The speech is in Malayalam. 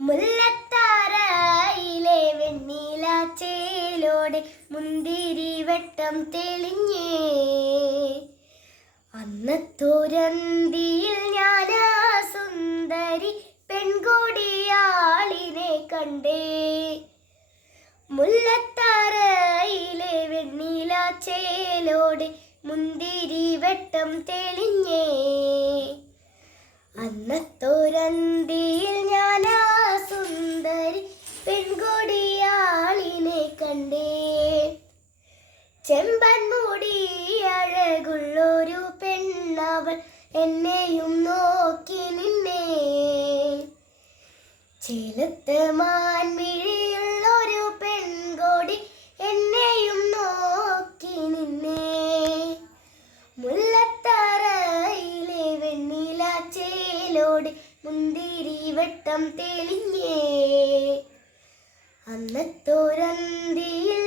മുല്ലത്താരയിലെ വെണ്ണീല ചേലോടെ മുന്തിരി വെട്ടം തെളിഞ്ഞേ. അന്നത്തോരന്തിയിൽ ഞാനാ സുന്ദരി പെൺകൊടിയാളിനെ കണ്ടേ. മുല്ലത്താരയിലെ വെണ്ണീല ചേലോടെ മുന്തിരി വെട്ടം തെളിഞ്ഞേ. അന്നത്തോരന്തിയിൽ ഞാനാ സുന്ദരി പെൺകൊടിയാളിനെ കണ്ടേ. ചെമ്പൻ മൂടി അഴകുള്ളൊരു പെണ്ണവൾ എന്നെയും നോക്കി നിന്നേ. ചേലത്ത് മാൻമിഴിയുള്ളൊരു പെൺകൊടി എന്നെയും നോക്കി നിന്നേ. മുല്ലത്താരയിലെ വെണ്ണീല ചേലോടെ മുന്തിരി വെട്ടം തെളിഞ്ഞേ. അന്നത്തോരന്തിയിൽ